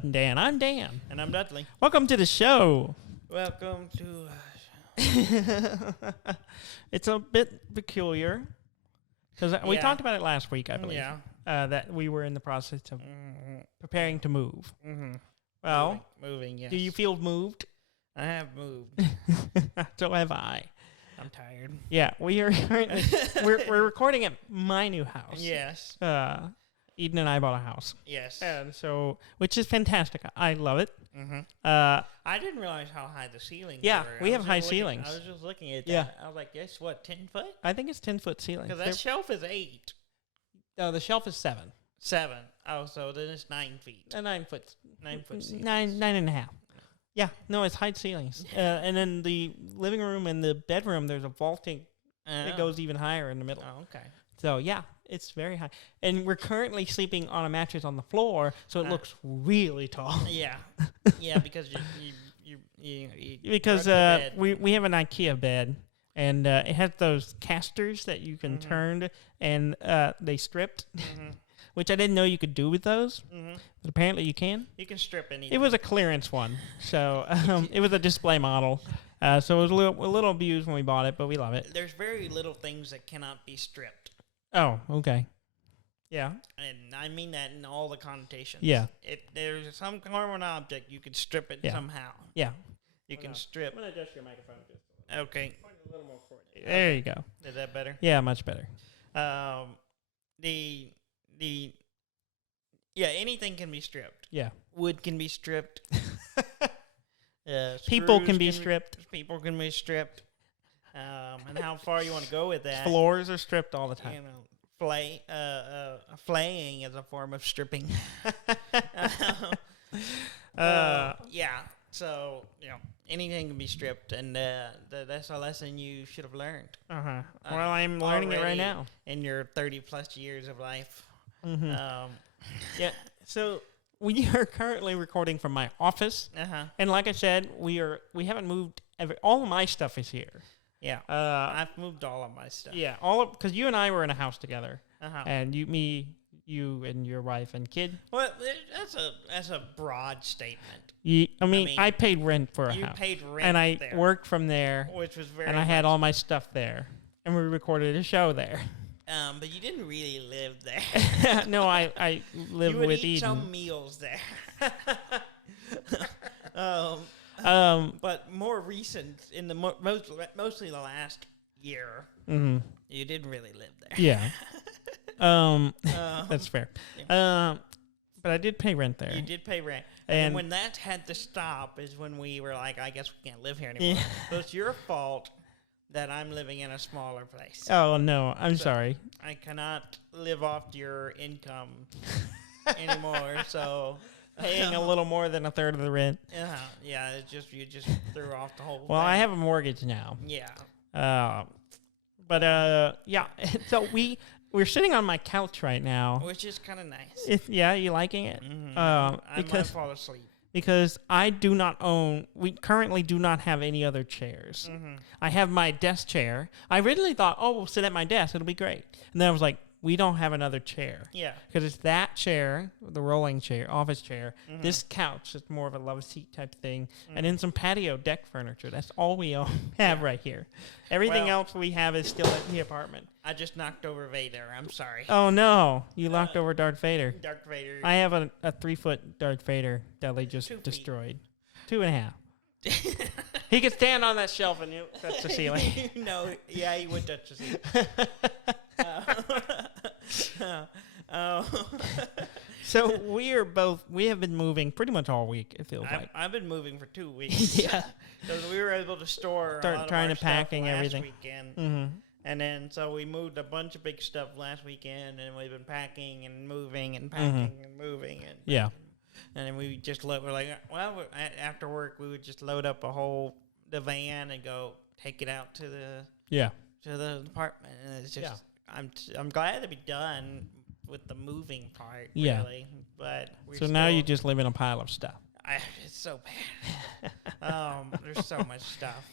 Dan. I'm Dan. And I'm Dudley. Welcome to the show. Welcome to... It's a bit peculiar because we Yeah. talked about it last week, I believe. Yeah. That we were in the process of preparing to move. Mm-hmm. Well, Moving, yes. do you feel moved? I have moved. So have I. I'm tired. Yeah, we are. we're recording at my new house. Yes. Eden and I bought a house, Yes. and so which is fantastic. I love it. Mm-hmm. Uh, I didn't realize how high the ceilings Yeah, were. we I have was high just looking- ceilings. I was just looking at that. Yeah. I was like, yes, what, 10 foot? I think it's 10-foot ceilings. Because that shelf is 8. No, the shelf is 7. 7. Oh, so then it's 9 feet. 9 foot. 9 foot ceilings. Nine and a half. Yeah, no, it's high ceilings. And then the living room and the bedroom, there's a vaulting. It goes even higher in the middle. Oh, okay. So yeah, it's very high. And we're currently sleeping on a mattress on the floor, so it looks really tall. Yeah. Yeah, because you Because broke the bed. we have an IKEA bed, and it has those casters that you can turn, and they stripped, which I didn't know you could do with those, but apparently you can. You can strip anything. It was a clearance one, so it was a display model. So it was a little abused when we bought it, but we love it. There's very little things that cannot be stripped. Oh, okay. Yeah. And I mean that in all the connotations. Yeah. There's some common object, you can strip it Yeah. somehow. Yeah. You can strip. going to adjust your microphone just Okay. a little more forward. There you go. Is that better? Yeah, much better. Anything can be stripped. Yeah. Wood can be stripped. People Screws can be stripped. People can be stripped. And how far you want to go with that? Floors are stripped all the time. You know, flaying is a form of stripping. Yeah. So, anything can be stripped, and that's a lesson you should have learned Uh-huh. Well, I'm learning it right already now. in your 30-plus years of life. Mm-hmm. Yeah. So we are currently recording from my office, and like I said, we haven't moved. All of my stuff is here. Yeah. Uh, I've moved all of my stuff. yeah. Because you and I were in a house together, and you and your wife and kid. Well, that's a broad statement. I mean, mean, I paid rent for a You house, paid rent and I there, worked from there, which was very and I had much- all my stuff there, and we recorded a show there. but you didn't really live there. No, I live you would with eat Eden. some meals there. But more recent, in the mostly the last year, Mhm. you didn't really live there. Yeah. That's fair. But I did pay rent there. You did pay rent. And And- when that had to stop is when we were like, I guess we can't live here anymore. So it's your fault that I'm living in a smaller place. Oh no, I'm sorry. I cannot live off your income anymore. So Paying a little more than a third of the rent. yeah, it's just you just threw off the whole Well, thing. I have a mortgage now. Yeah. But yeah. So we're sitting on my couch right now. Which is kind of nice. Yeah, you liking it? I might Because fall asleep. I do not own. We currently do not have any other chairs. I have my desk chair. I originally thought, oh, we'll sit at my desk. It'll be great. And then I was like, we don't have another chair. Yeah. Because it's that chair, the rolling chair, office chair. This couch is more of a love seat type thing. And then some patio deck furniture. That's all we have right here. Everything Well- else we have is still in the apartment. I just knocked over Vader. I'm sorry. Oh, no. You knocked over Darth Vader. Darth Vader. I have a 3-foot Darth Vader that they just 2 feet. destroyed. 2.5. He could stand on that shelf and touch the ceiling. No, yeah, he would touch the ceiling. So we have been moving pretty much all week, it feels like. I've been moving for 2 weeks. Yeah. Because we were able to store Start a lot trying of our to packing stuff last everything. weekend. Mm-hmm. And then so we moved a bunch of big stuff last weekend, and we've been packing and moving and packing and moving. And Yeah. And then we just we're like, well, after work we would just load up the van and go take it out to the apartment. And it's just I'm glad to be done with the moving part. Yeah. Really, but So now you just live in a pile of stuff. it's so bad. There's so much stuff,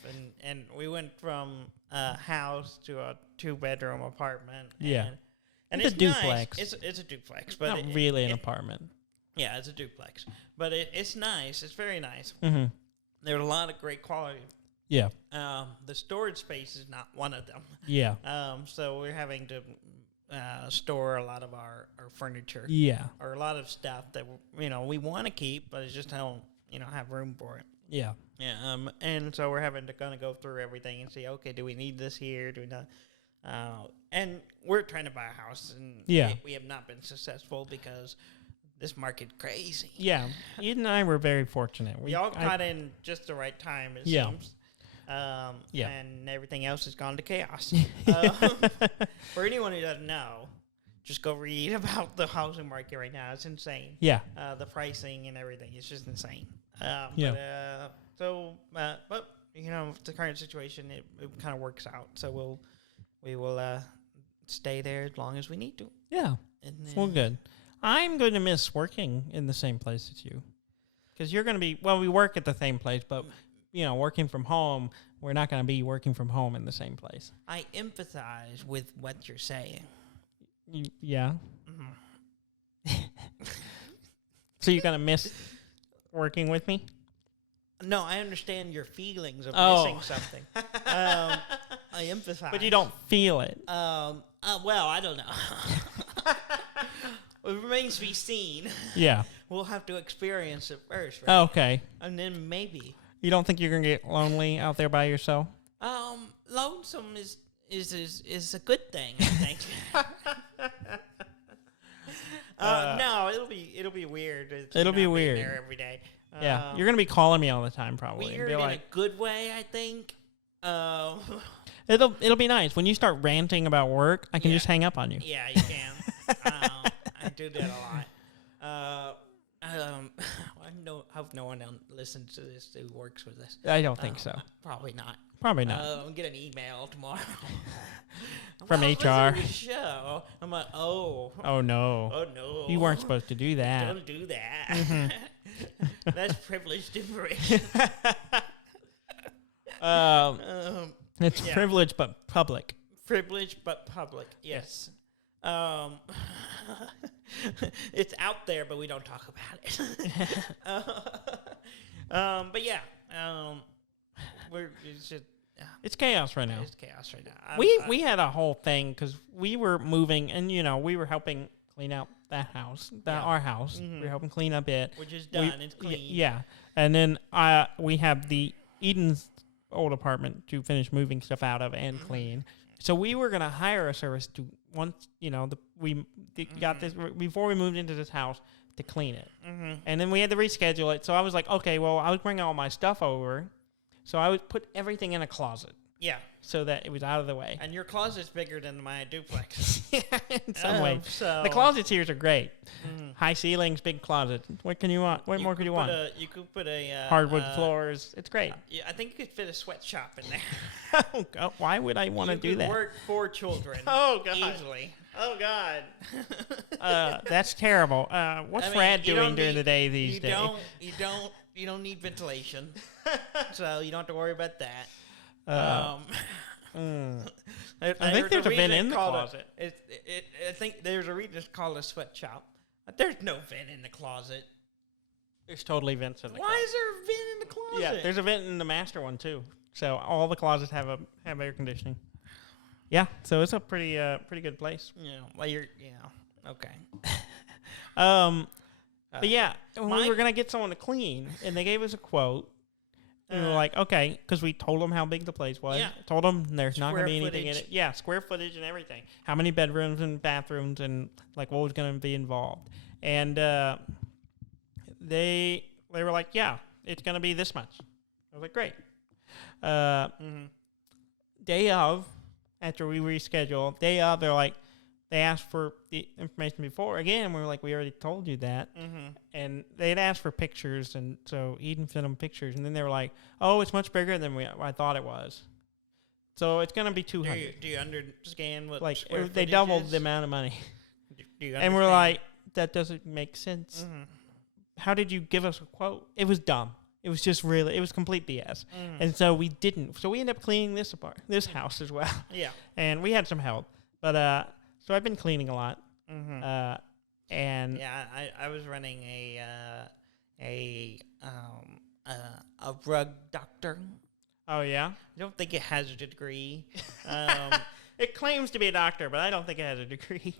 and we went from a house to a 2-bedroom apartment. Yeah. And It's it's a nice. duplex. It's a duplex, Not but really an apartment. Yeah, it's a duplex, but it's nice. It's very nice. Mm-hmm. There's a lot of great quality. Yeah. The storage space is not one of them. Yeah. So we're having to store a lot of our furniture. Yeah. Or a lot of stuff that we want to keep, but it's just don't have room for it. Yeah. Yeah. And so we're having to kind of go through everything and see, okay, do we need this here? Do we not? And we're trying to buy a house, and we have not been successful because this market crazy. Yeah. Eden and I were very fortunate. We all got in just the right time, it seems. And everything else has gone to chaos. For anyone who doesn't know, just go read about the housing market right now. It's insane. Yeah. The pricing and everything, it's just insane. But the current situation, it kind of works out. So we will stay there as long as we need to. Yeah. Well, good. I'm going to miss working in the same place as you, because you're going to be. Well, we work at the same place, but working from home, we're not going to be working from home in the same place. I empathize with what you're saying. Yeah. Mm-hmm. So you're going to miss working with me? No, I understand your feelings of missing something. I empathize. But you don't feel it. Well, I don't know. It remains to be seen. Yeah. We'll have to experience it first, right? Oh, okay. And then maybe. You don't think you're going to get lonely out there by yourself? Lonesome is a good thing, I think. No, it'll be weird. It'll be weird. Being there every day. Yeah, you're gonna be calling me all the time, probably. Weird in a good way, I think. It'll be nice when you start ranting about work. I can just hang up on you. Yeah, you can. I do that a lot. I hope no one listens to this who works with us. I don't think so. Probably not. Probably not. I'll get an email tomorrow from HR. Show. I'm like, oh no, you weren't supposed to do that. Don't do that. Mm-hmm. That's privileged information. It's privilege, but public. Privilege, but public. Yes. It's out there, but we don't talk about it. But yeah. It's chaos right now. It's chaos right now. We had a whole thing because we were moving, and we were helping clean out that house, our house. Mm-hmm. We were helping clean up it, which is done. It's clean. Yeah, and then we have the Eden's old apartment to finish moving stuff out of and clean. So we were gonna hire a service to got this before we moved into this house to clean it, and then we had to reschedule it. So I was like, okay, well, I was bringing all my stuff over. So I would put everything in a closet. Yeah. So that it was out of the way. And your closet's bigger than my duplex. In some way. So the closets here are great. High ceilings, big closet. What can you want? What more could you want? You could put a... hardwood floors. It's great. Yeah, I think you could fit a sweatshop in there. Oh, God. Why would I want to do that? You could work 4 children. Oh, God. Easily. Oh, God. That's terrible. What's Brad doing during the day these days? You don't need ventilation, so you don't have to worry about that. I think there's a vent in the closet. I think there's a reason it's called a sweatshop. But there's no vent in the closet. There's totally vents in the closet. Why is there a vent in the closet? Yeah, there's a vent in the master one too. So all the closets have air conditioning. Yeah, so it's a pretty good place. Yeah, well okay. But yeah, we were going to get someone to clean, and they gave us a quote. And we were like, okay, because we told them how big the place was. Yeah. Told them there's not going to be anything in it. Yeah, square footage and everything. How many bedrooms and bathrooms and, like, what was going to be involved. And they were like, yeah, it's going to be this much. I was like, great. Day of, after we rescheduled, they're like, they asked for the information before. Again, we were like, we already told you that. And they had asked for pictures, and so Eden sent them pictures. And then they were like, oh, it's much bigger than I thought it was. So it's going to be 200. Do you understand what they doubled the amount of money. And we're like, that doesn't make sense. How did you give us a quote? It was dumb. It was just it was complete BS. And so we didn't. So we ended up cleaning this house as well. And we had some help. But... So I've been cleaning a lot, and Yeah, I was running a rug doctor. Oh yeah. I don't think it has a degree. It claims to be a doctor, but I don't think it has a degree.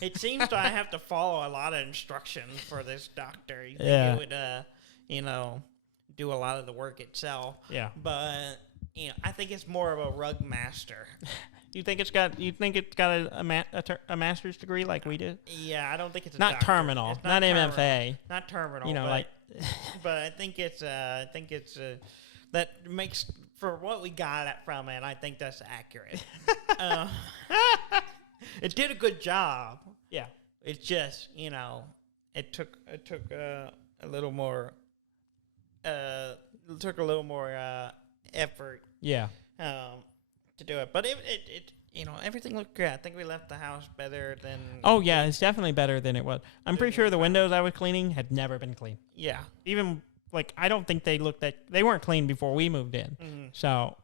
It seems I have to follow a lot of instructions for this doctor. You think Yeah. it would, do a lot of the work itself. Yeah. But I think it's more of a rug master. You think it's got a master's degree like we do? Yeah, I don't think it's a not doctor. terminal, It's not MFA. Not terminal. You know, but, like. but I think it's that makes for what we got from it. I think that's accurate. It did a good job. Yeah. It's just it took a little more effort. Yeah. To do it, but it everything looked good. I think we left the house better than. Oh yeah, it's definitely better than it was. I'm pretty sure the windows I was cleaning had never been cleaned. Yeah. Even I don't think they weren't clean before we moved in. Mm-hmm. So,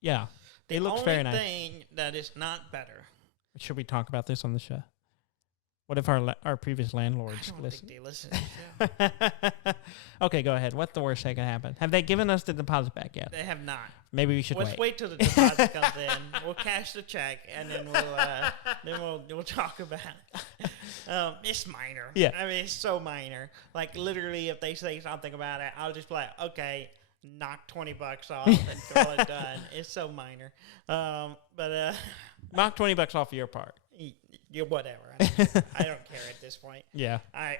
yeah, it looks very nice. The only thing that is not better. Should we talk about this on the show? What if our previous landlords listen? I don't think they listen. Okay, go ahead. What's the worst that could happen? Have they given us the deposit back yet? They have not. Maybe we should Let's wait till the deposit comes in. We'll cash the check, and then we'll talk about it. It's minor. Yeah. I mean, it's so minor. Like, literally, if they say something about it, I'll just be like, okay, knock $20 off and call it done. It's so minor. But knock $20 off your part. Yeah, whatever. I don't care at this point. Yeah. I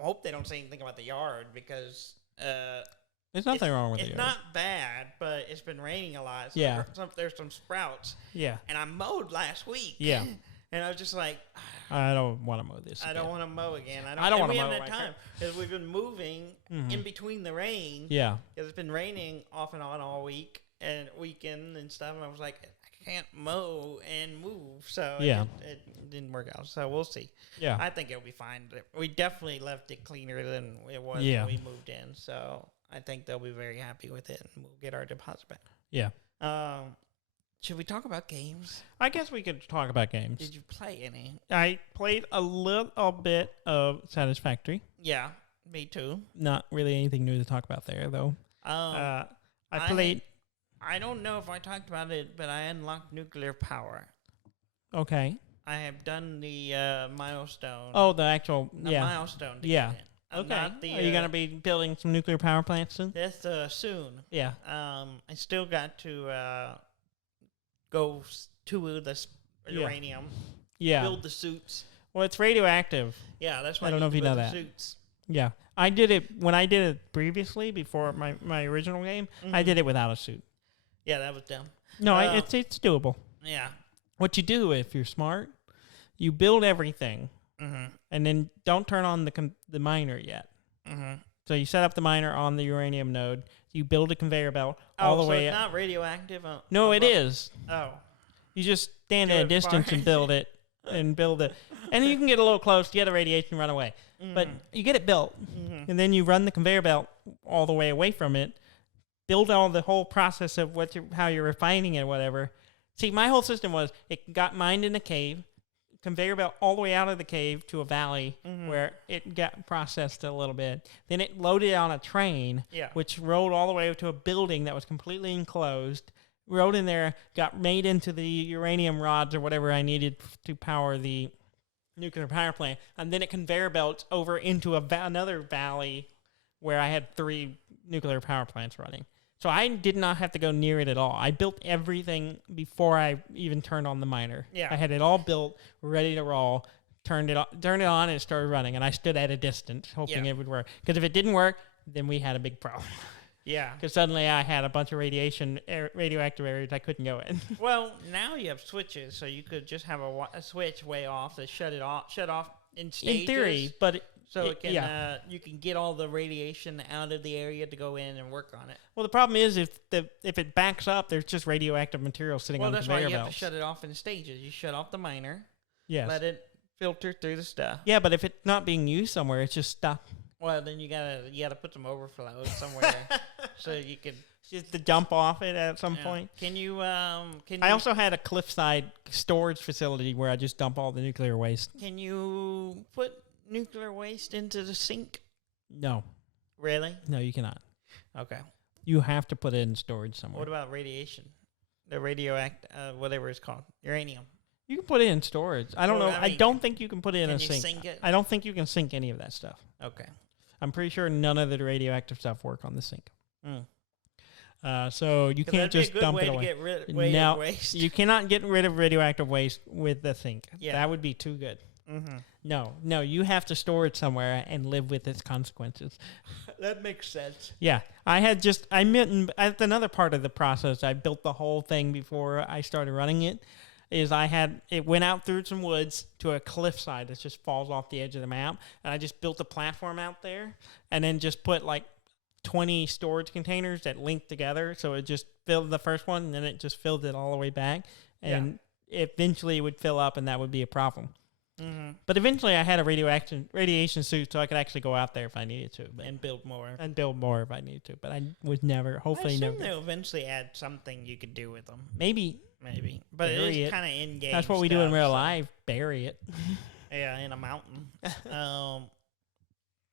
hope they don't say anything about the yard because there's nothing wrong with it. It's not bad, but it's been raining a lot. So yeah. There's some sprouts. Yeah. And I mowed last week. Yeah. And I was just like, I don't want to mow this again. I don't want to mow again. I don't want to mow. We haven't had time because we've been moving in between the rain. Yeah. Because it's been raining off and on all week and weekend and stuff. And I was like, I can't mow and move. So it didn't work out. So we'll see. Yeah. I think it'll be fine. We definitely left it cleaner than it was when we moved in. So I think they'll be very happy with it and we'll get our deposit back. Yeah. Should we talk about games? I guess we could talk about games. Did you play any? I played a little bit of Satisfactory. Yeah, me too. Not really anything new to talk about there, though. I played... I don't know if I talked about it, but I unlocked nuclear power. Okay. I have done the milestone. Oh, the actual... milestone. Okay. Are you going to be building some nuclear power plants soon? That's soon. Yeah. I still got to... go to the uranium. Yeah. Build the suits. Well, it's radioactive. Yeah, that's why I don't know if you know that. Suits. Yeah. I did it when I did it previously before my original game. I did it without a suit. Yeah, that was dumb. No, it's doable. Yeah. What you do if you're smart, you build everything, and then don't turn on the miner yet. So you set up the miner on the uranium node. You build a conveyor belt all the way. It's not radioactive? No, it is. Oh. You just stand at a distance and build it. And you can get a little close, get the radiation, and run away. But you get it built, and then you run the conveyor belt all the way away from it, build the whole process of how you're refining it, whatever. See, my whole system was it got mined in a cave, conveyor belt all the way out of the cave to a valley where it got processed a little bit. Then it loaded on a train, which rolled all the way to a building that was completely enclosed. Rode in there, got made into the uranium rods or whatever I needed to power the nuclear power plant, and then it conveyor belts over into another valley where I had 3 nuclear power plants running. So I did not have to go near it at all. I built everything before I even turned on the miner. Yeah. I had it all built, ready to roll, turned it on, and it started running, and I stood at a distance hoping it would work. Because if it didn't work, then we had a big problem. Yeah. Because suddenly I had a bunch of radioactive areas I couldn't go in. Well, now you have switches, so you could just have a switch way off that shut off in stages. In theory, but you can get all the radiation out of the area to go in and work on it. Well, the problem is if it backs up, there's just radioactive material sitting on the conveyor belts. Well, that's why you have to shut it off in stages. You shut off the miner. Yes. Let it filter through the stuff. Yeah, but if it's not being used somewhere, it's just stuck. Well, then you gotta put some overflow somewhere so you can. just to jump off it at some point. Can you? I also had a cliffside storage facility where I just dump all the nuclear waste. Can you put nuclear waste into the sink? No. Really? No, you cannot. Okay. You have to put it in storage somewhere. What about radiation? The whatever it's called, uranium. You can put it in storage. I don't know. I don't think you can put it in a sink. Sink it? I don't think you can sink any of that stuff. Okay. I'm pretty sure none of the radioactive stuff work on the sink. So you can't just dump it away. To get rid of waste. You cannot get rid of radioactive waste with the sink. Yeah. That would be too good. No, you have to store it somewhere and live with its consequences. That makes sense. Yeah, that's another part of the process. I built the whole thing before I started running it. It went out through some woods to a cliffside that just falls off the edge of the map, and I just built a platform out there, and then just put like 20 storage containers that linked together, so it just filled the first one, and then it just filled it all the way back, and eventually it would fill up, and that would be a problem. But eventually I had a radiation suit, so I could actually go out there if I needed to. And build more. If I needed to. But I would never, hopefully never. They'll eventually add something you could do with them. Maybe. But it is kind of in-game. That's what we do in real life. Bury it. Yeah, in a mountain.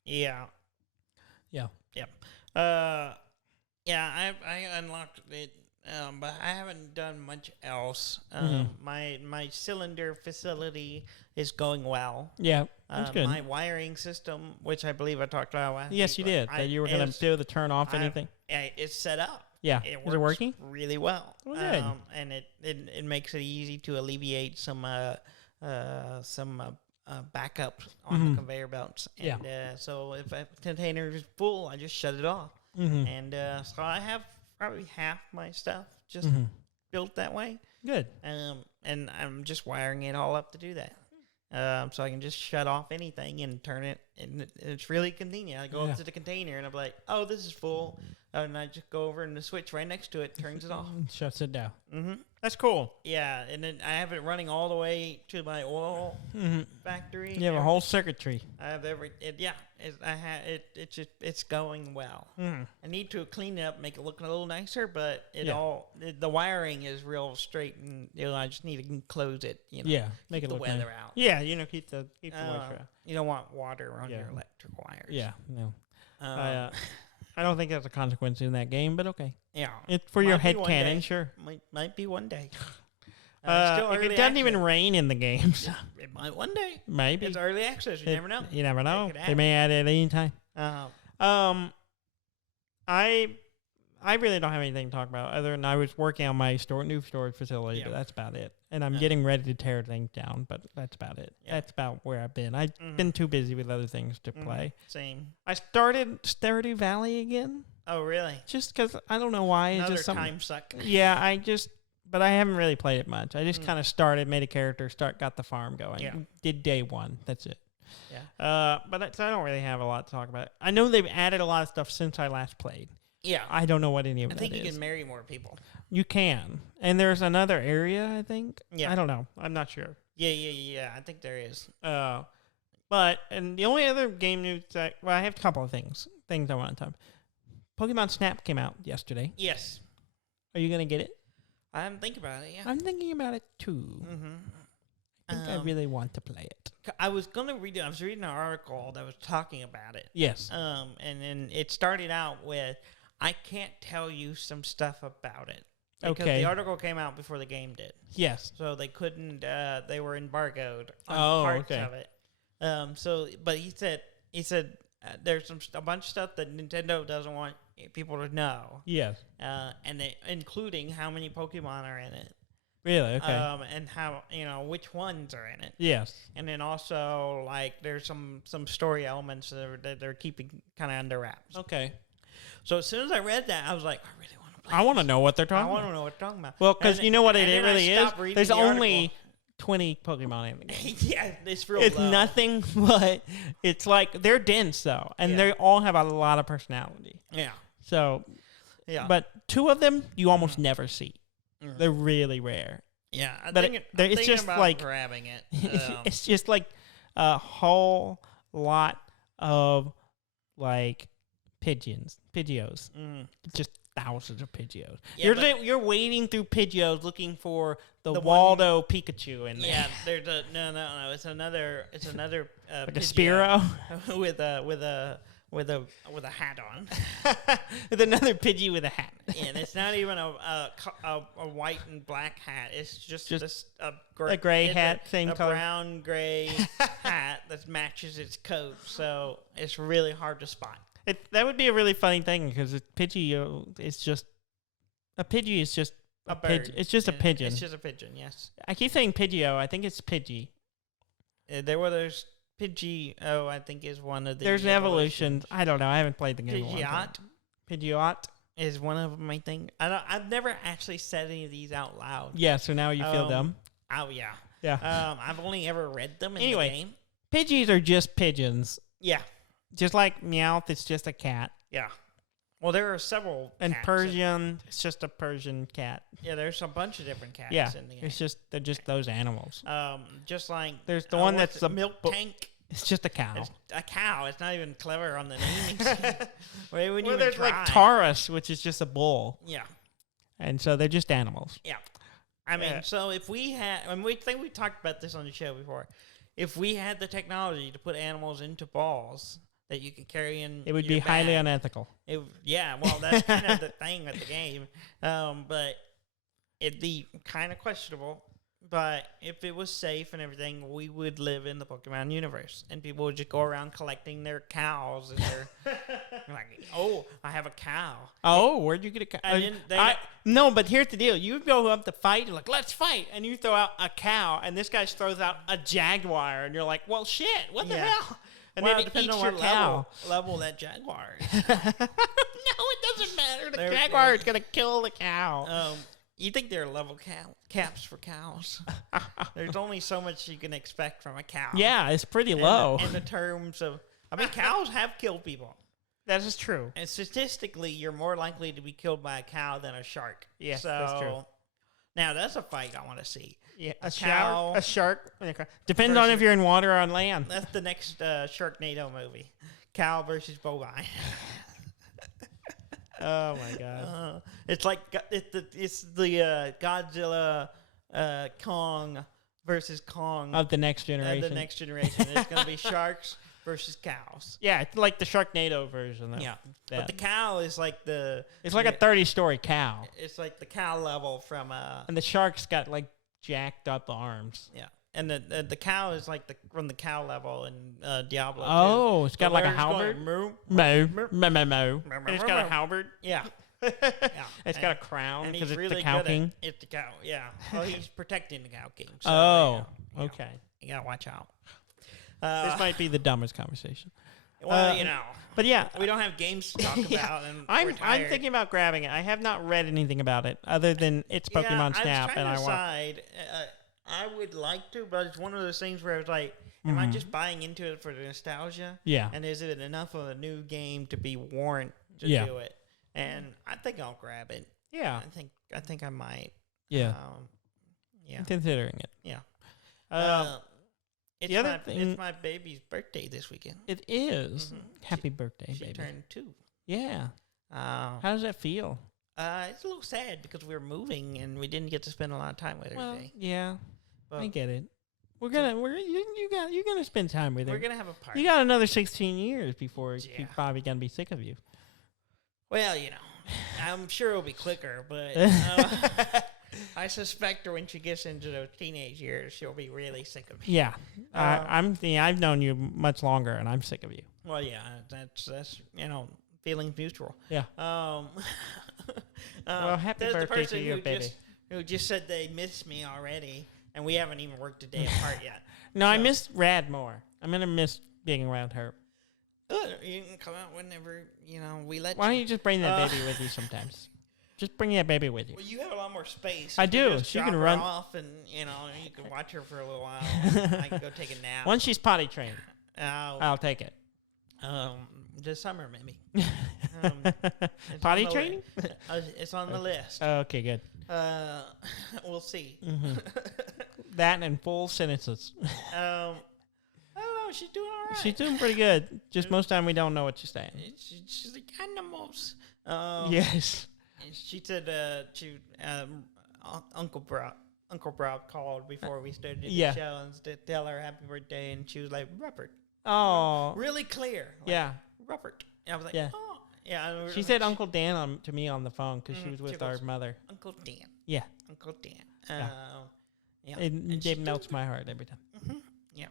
Yeah. I unlocked it. But I haven't done much else. My cylinder facility is going well. Yeah, that's good. My wiring system, which I believe I talked about last week, you did. That you were going to be able to turn off anything. It's set up. Yeah, is it working? Really well. Well, good. And it makes it easy to alleviate some backup on the conveyor belts. And so if a container is full, I just shut it off. And so I have probably half my stuff just built that way. Good. And I'm just wiring it all up to do that. So I can just shut off anything and turn it, and it's really convenient. I go up to the container and I'm like, oh, this is full. And I just go over and the switch right next to it turns it off. Shuts it down. That's cool. Yeah, and then I have it running all the way to my oil factory. You have a whole circuitry. I have it's going well. I need to clean it up, make it look a little nicer, but the wiring is real straight, and I just need to close it. Make it look the weather nice. out. Yeah, keep the moisture out. You don't want water on your electric wires. Yeah, no. I don't think that's a consequence in that game, but okay. Yeah, it's for your head canon, sure. Might be one day. If it doesn't even rain in the games, it might one day. Maybe it's early access. You never know. You never know. They may add it at any time. I really don't have anything to talk about other than I was working on my new storage facility, but that's about it. And I'm getting ready to tear things down, but that's about it. Yep. That's about where I've been. I've been too busy with other things to play. Same. I started Stardew Valley again. Oh, really? Just because I don't know why. Another it's just time suck. Yeah, but I haven't really played it much. I just kind of started, made a character, got the farm going. Did day one. That's it. Yeah. But I don't really have a lot to talk about. I know they've added a lot of stuff since I last played. Yeah. I don't know what any of that is. I think you can marry more people. You can. And there's another area, I think. Yeah. I don't know. I'm not sure. Yeah. I think there is. And the only other game news I have a couple of things I want to talk about. Pokemon Snap came out yesterday. Yes. Are you going to get it? I'm thinking about it, yeah. I'm thinking about it, too. I think I really want to play it. I was reading an article that was talking about it. Yes. And then it started out with, I can't tell you some stuff about it. Because the article came out before the game did. Yes. So they couldn't, they were embargoed on parts of it. But he said there's a bunch of stuff that Nintendo doesn't want people to know. Yes. Including how many Pokemon are in it. Really? Okay. And how, which ones are in it. Yes. And then also, there's some story elements that they're keeping kind of under wraps. Okay. So as soon as I read that, I was like, I really want to play I want to know what they're talking about. I want to know what they're talking about. Well, because you know what it really is? There's only 20 Pokemon in the game. Yeah, it's real It's low. nothing but, it's like, they're dense, though. And they all have a lot of personality. Yeah. So, but 2 of them you almost never see. They're really rare. Yeah, it's just like grabbing it. It's just like a whole lot of Pidgeos. Just thousands of Pidgeos. Yeah, You're wading through Pidgeos looking for the Waldo Pikachu in there. Yeah, there's a no. It's another like a Spearow with a hat on. With another Pidgey with a hat. And it's not even a white and black hat. It's just a gray hat, same color. A brown gray hat that matches its coat. So it's really hard to spot. That would be a really funny thing because a Pidgey is just a Pidgey is just a bird. It's just a pigeon. It's just a pigeon. Yes. I keep saying Pidgeot. I think it's Pidgey. There's Pidgey. I think is one of the. There's an evolution. I don't know. I haven't played the game. Pidgeot is one of them. I think. I've never actually said any of these out loud. Yeah. So now you feel dumb. Oh yeah. Yeah. I've only ever read them in the game. Pidgeys are just pigeons. Yeah. Just like Meowth, it's just a cat. Yeah. Well, there are several. And Persian, it's just a Persian cat. Yeah, there's a bunch of different cats in the game. They're just those animals. Just like there's the one that's the milk tank. It's just a cow. It's a cow. It's not even clever on the naming scheme. Well, there's like Taurus, which is just a bull. Yeah. And so they're just animals. Yeah. I mean, so if we had, and we think we talked about this on the show before, if we had the technology to put animals into balls that you could carry in, it would be highly unethical. Well, that's kind of the thing with the game, but it'd be kind of questionable. But if it was safe and everything, we would live in the Pokemon universe, and people would just go around collecting their cows, and they're like, "Oh, I have a cow." Oh, where'd you get a cow? No, but here's the deal: you go up to fight, you're like, "Let's fight," and you throw out a cow, and this guy throws out a jaguar, and you're like, "Well, shit, what the hell?" And then it eats your cow. Level that jaguar is. No, it doesn't matter. The jaguar is gonna kill the cow. You think there are level caps for cows? There's only so much you can expect from a cow. Yeah, it's pretty low. In the terms of, cows have killed people. That is true. And statistically, you're more likely to be killed by a cow than a shark. Yes, that's true. Now, that's a fight I want to see. Yeah, a shark. Depends on if you're in water or on land. That's the next Sharknado movie. Cow versus bovine. Oh my god! It's like it's the Godzilla Kong versus Kong of the next generation. The next generation. It's going to be sharks versus cows. Yeah, it's like the Sharknado version. Yeah, but the cow is like the. It's like a 30-story cow. It's like the cow level from. And the shark's got like jacked up arms. Yeah. And the cow is like from the cow level in Diablo 2. Oh, it's got like a halberd? Moo. And it's got a halberd? Yeah. It's got a crown because it's really the cow king? It's the cow, yeah. Well, he's protecting the cow king. So, okay. You got to watch out. This might be the dumbest conversation. Well, But yeah. We don't have games to talk about. And I'm thinking about grabbing it. I have not read anything about it other than it's Pokemon Snap. I was trying to decide. I would like to, but it's one of those things where I was like, am I just buying into it for the nostalgia? Yeah. And is it enough of a new game to be warrant to do it? And I think I'll grab it. Yeah. I think I might. Yeah. Yeah. I'm considering it. Yeah. It's my baby's birthday this weekend. It is. Mm-hmm. Happy birthday, baby. She turned 2. Yeah. How does that feel? It's a little sad because we were moving and we didn't get to spend a lot of time with her today. Yeah. I get it. You're gonna spend time with her. We're gonna have a party. You got another 16 years before she's probably gonna be sick of you. Well, I'm sure it'll be quicker, but I suspect her when she gets into those teenage years, she'll be really sick of me. Yeah, I've known you much longer, and I'm sick of you. Well, yeah, that's feelings mutual. Yeah. Well, happy birthday to you, baby. Who just said they miss me already. And we haven't even worked a day apart yet. No, I miss Rad more. I'm going to miss being around her. You can come out whenever, we let you. Why don't you just bring that baby with you sometimes? Just bring that baby with you. Well, you have a lot more space. I do. She can run off and, you can watch her for a little while. I can go take a nap. Once she's potty trained, I'll take it. This summer, maybe. Potty training? It's on the list. Okay, good. We'll see. Mm-hmm. That and full sentences. I don't know. She's doing all right. She's doing pretty good. Just most of the time we don't know what she's saying. She's like animals. Yes. She said Uncle Brock called before we started the show and to tell her happy birthday, and she was like, Rupert. Oh. Really clear. Like, yeah. Rupert. And I was like, oh. Yeah. She said Uncle Dan to me on the phone because she was with our mother. Uncle Dan. Yeah. Uncle Dan. Yeah. It melts my heart every time. Mm-hmm. Yeah.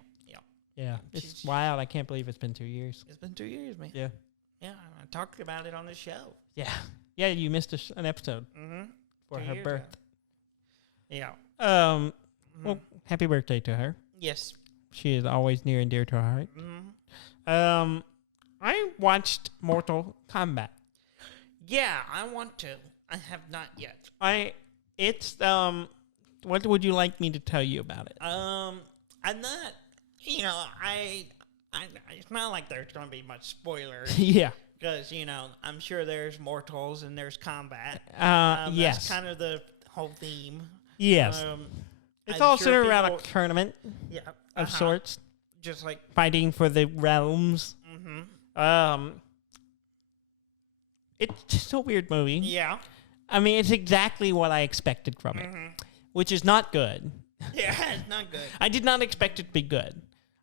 Yeah. It's wild. I can't believe it's been 2 years. It's been 2 years, man. Yeah. Yeah. I talked about it on the show. Yeah. Yeah. You missed an episode for her birth. Yeah. Well, happy birthday to her. Yes. She is always near and dear to our heart. I watched Mortal Kombat. Yeah, I want to. I have not yet. What would you like me to tell you about it? I'm not, it's not like there's going to be much spoilers. Yeah. Because, I'm sure there's mortals and there's combat. Yes. That's kind of the whole theme. Yes. It's all centered around a tournament of sorts. Just like fighting for the realms. It's just a weird movie. Yeah. I mean, it's exactly what I expected from it, which is not good. Yeah, it's not good. I did not expect it to be good.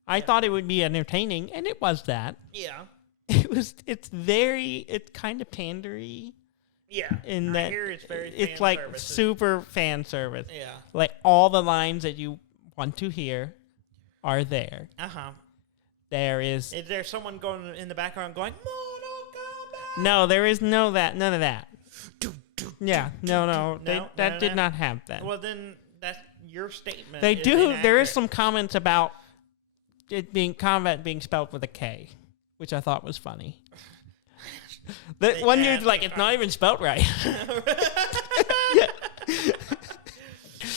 I thought it would be entertaining, and it was that. Yeah. It's kind of pandery. Yeah. In that, it's like super fan service. Yeah. Like all the lines that you want to hear are there. Is there someone going in the background going, Mortal Kombat? No, there is none of that. Yeah, no. That did not have that. Well, then that's your statement. They do. Inaccurate. There is some comments about it being combat being spelled with a K, which I thought was funny. One dude's like, it's not even spelled right.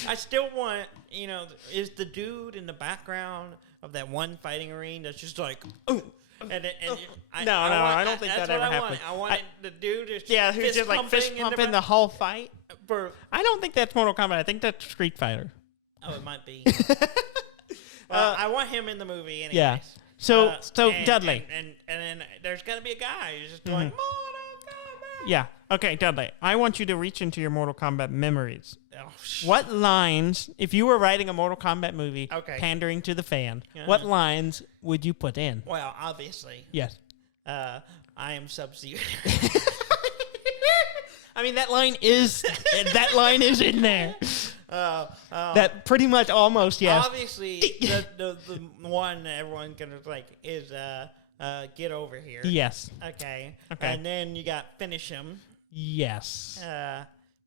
I still want, is the dude in the background of that one fighting arena that's just like, ooh. I don't think that ever happened. I wanted the dude who's just like fist pumping the whole fight. I don't think that's Mortal Kombat. I think that's Street Fighter. Oh, it might be. I want him in the movie anyways. Yeah. So Dudley. And then there's got to be a guy who's just going, Mortal Kombat. Yeah. Okay, Dudley. I want you to reach into your Mortal Kombat memories. Oh, what lines, if you were writing a Mortal Kombat movie, pandering to the fan, what lines would you put in? Well, obviously. Yes. I am Sub-Zero. I mean, that line is in there. That pretty much almost, yes. Obviously, the one everyone can like is get over here. Yes. Okay. And then you got finish him. Yes.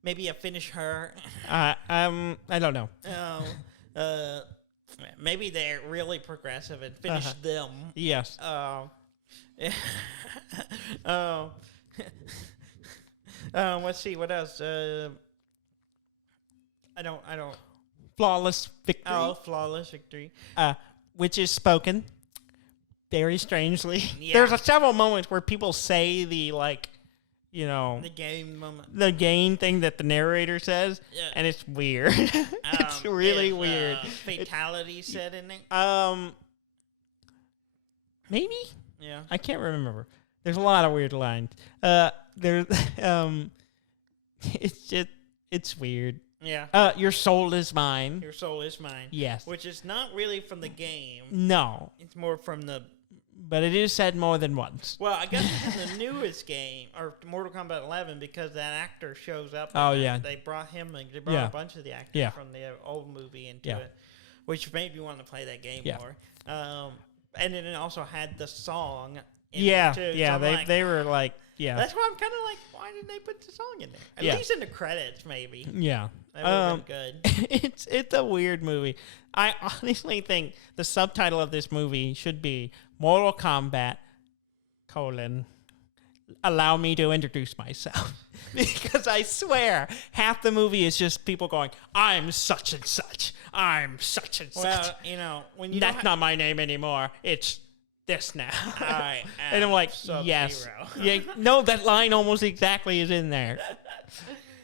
Maybe a finish her. I don't know. Maybe they're really progressive and finish them. Yes. Let's see what else. I don't. Flawless victory. Oh, flawless victory. Which is spoken very strangely. Yeah. There's several moments where people say the the game moment, the game thing that the narrator says, and it's weird. It's really weird. Fatality said in it. Maybe. Yeah. I can't remember. There's a lot of weird lines. It's weird. Yeah. Your soul is mine. Your soul is mine. Yes. Which is not really from the game. No. It's more from the... But it is said more than once. Well, I guess it's in the newest game, or Mortal Kombat 11, because that actor shows up. Oh, yeah. They brought him, they brought a bunch of the actors from the old movie into it, which made me want to play that game more. And then it also had the song in it, too. Yeah, so they were like, yeah. That's why I'm kind of like, why didn't they put the song in there? At least in the credits, maybe. Yeah. That would have been good. It's a weird movie. I honestly think the subtitle of this movie should be Mortal Kombat, allow me to introduce myself. Because I swear, half the movie is just people going, I'm such and such. I'm such and such. Well, when you That's not my name anymore. It's this now. I and I'm like, Sub-Zero. Yes. No, that line almost exactly is in there.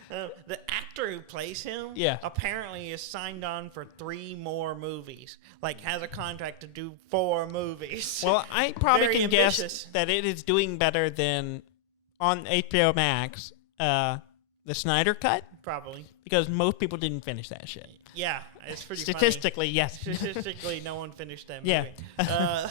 The actor who plays him apparently is signed on for 3 more movies. Like, has a contract to do 4 movies. Well, I probably can guess that it is doing better than on HBO Max. the Snyder Cut? Probably. Because most people didn't finish that shit. Yeah, it's pretty Statistically, funny. yes. Statistically, no one finished that movie. Yeah.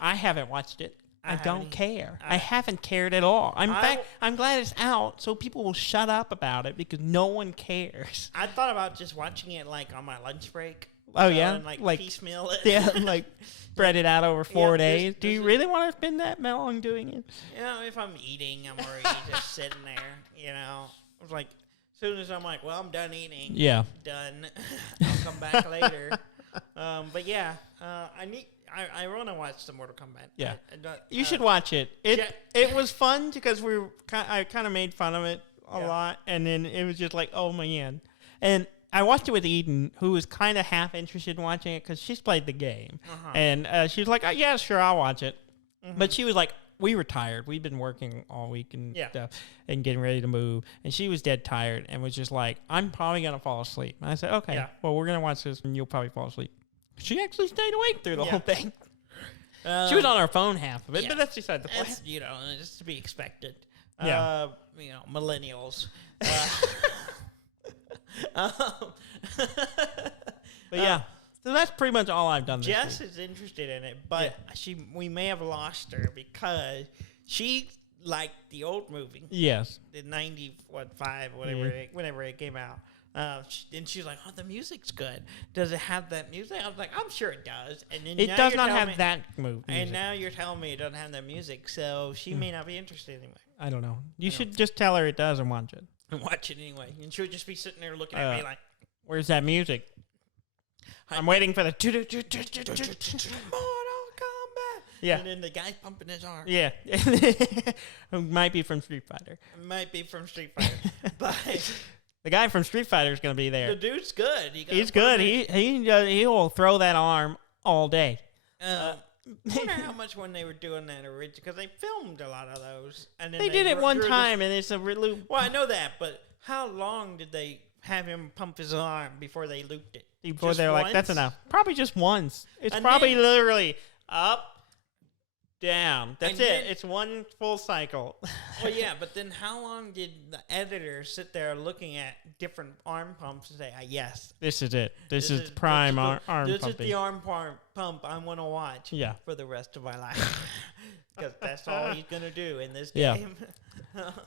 I haven't watched it. I don't care. I haven't cared at all. I'm glad it's out so people will shut up about it because no one cares. I thought about just watching it like on my lunch break. Oh, yeah? And like piecemeal it. Yeah, like spread it out over 4 days. Do you really want to spend that long doing it? You know, if I'm eating, I'm already just sitting there, you know. I was like, as soon as I'm like, well, I'm done eating. Yeah. Done. I'll come back later. But yeah, I want to watch the Mortal Kombat. Yeah. You should watch it. It was fun because I kind of made fun of it a lot. And then it was just like, oh, man. And I watched it with Eden, who was kind of half interested in watching it because she's played the game. And she was like, oh, yeah, sure, I'll watch it. But she was like, we were tired. We'd been working all week and stuff and getting ready to move. And she was dead tired and was just like, I'm probably going to fall asleep. And I said, okay, well, we're going to watch this and you'll probably fall asleep. She actually stayed awake through the whole thing. She was on her phone half of it, but that's beside the point. You know, just to be expected. Yeah. You know, millennials. But yeah, so that's pretty much all I've done this Jess week. is interested in it, but we may have lost her because she liked the old movie. Yes. The 95, whenever it came out. And she's like, oh, the music's good. Does it have that music? I was like, I'm sure it does. And then it does not have that movie. And now you're telling me it doesn't have that music, so she may not be interested anyway. I don't know. You should just tell her it does and watch it. And watch it anyway. And she'll just be sitting there looking at me like, where's that music? I'm waiting for the Mortal Kombat. Yeah. And then the guy's pumping his arm. Yeah. It might be from Street Fighter. It might be from Street Fighter. But the guy from Street Fighter is going to be there. The dude's good. He's good. He'll throw that arm all day. I wonder how much when they were doing that originally, because they filmed a lot of those. And then they did it one time, and it's a loop. Well, I know that, but how long did they have him pump his arm before they looped it? Before they're like, that's enough. Probably just once. It's probably literally up, down. That's it. It's one full cycle. Well, yeah, but then how long did the editor sit there looking at different arm pumps and say, yes. This is it. This is prime arm pumping. This is the arm pump I want to watch for the rest of my life. Because that's all he's going to do in this game.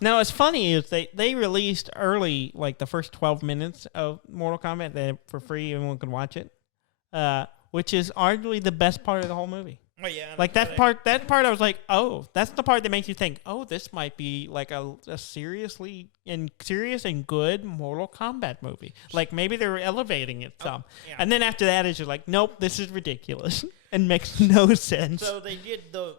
Now, what's funny is they released early, like the first 12 minutes of Mortal Kombat for free. Everyone could watch it, which is arguably the best part of the whole movie. Oh, yeah. Like that part I was like, oh, that's the part that makes you think, oh, this might be like a serious and good Mortal Kombat movie. Like maybe they're elevating it some. Yeah. And then after that, it's just like, nope, this is ridiculous and makes no sense. So they did the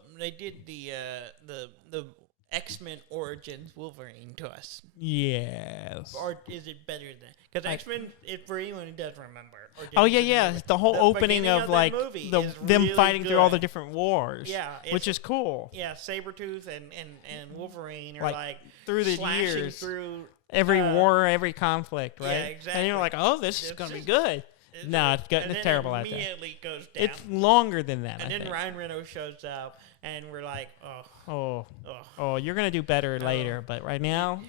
X-Men Origins Wolverine to us. Yes. Or is it better than... Because X-Men, for anyone who does remember. Oh, yeah. The whole opening of like them really fighting through all the different wars. Yeah. Which is cool. Yeah, Sabretooth and Wolverine are like through the years. Through every war, every conflict, right? Yeah, exactly. And you're like, oh, this is going to be good. No, it's terrible at that. Immediately goes down. It's longer than that. And then Ryan Reynolds shows up, and we're like, oh, you're gonna do better later, but right now,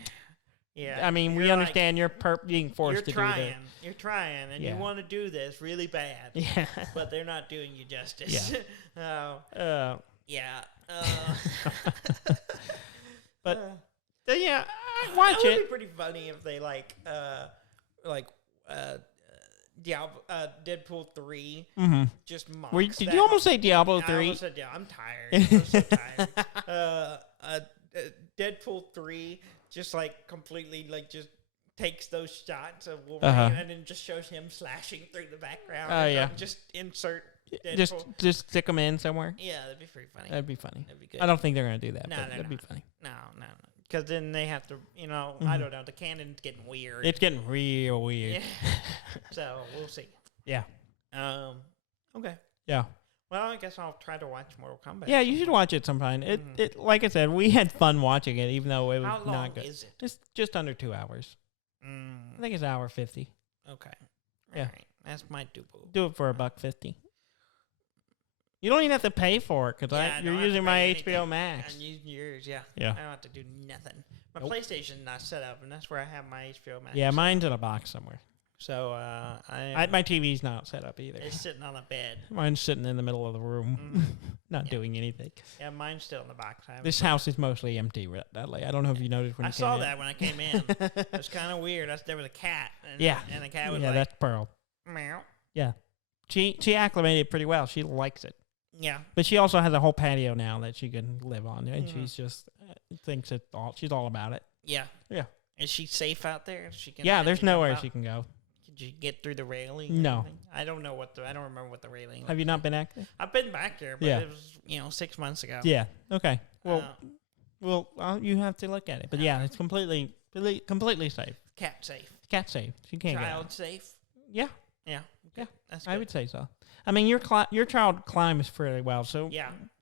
yeah. I mean, we understand you're being forced to do this. You're trying, and you want to do this really bad. Yeah, but they're not doing you justice. Yeah. But yeah, I watch it. It would be pretty funny if they Deadpool 3 just mocks Did you almost say Diablo 3? I almost said, I'm tired. I'm so tired. Deadpool 3 just like completely like just takes those shots of Wolverine and then just shows him slashing through the background. Oh, yeah. Just insert Deadpool. Just stick them in somewhere? Yeah, that'd be pretty funny. That'd be funny. That'd be good. I don't think they're going to do that, No, but that'd be funny. No. Because then they have to, I don't know, the canon's getting weird. It's getting real weird. Yeah. So, we'll see. Yeah. Okay. Yeah. Well, I guess I'll try to watch Mortal Kombat. Yeah, you should watch it sometime. It like I said, we had fun watching it, even though it was not good. How long is it? Just under 2 hours. I think it's 1:50. Okay. Yeah. All right. That's my doable. Do it for $1.50. You don't even have to pay for it because you're using my HBO Max. I'm using yours, yeah. Yeah. I don't have to do nothing. My PlayStation's not set up, and that's where I have my HBO Max. Yeah, mine's in a box somewhere. So my TV's not set up either. It's sitting on a bed. Mine's sitting in the middle of the room, not doing anything. Yeah, mine's still in the box. This house is mostly empty, Dudley. I don't know if you noticed when I saw that when I came in. It was kind of weird. There was a cat. And, and the cat was like, that's Pearl. Meow. Yeah, she acclimated pretty well. She likes it. Yeah, but she also has a whole patio now that she can live on, and she's just thinks she's all about it. Yeah, yeah. Is she safe out there? There's nowhere she can go. Could you get through the railing? No, I don't know I don't remember what the railing. Have you not been active? I've been back there, but it was 6 months ago. Yeah. Okay. Well, you have to look at it, but it's completely safe. Cat safe. Cat safe. She can't get out. Child safe. Yeah. Yeah. Yeah. That's good. I would say so. I mean, your child climbs fairly well, so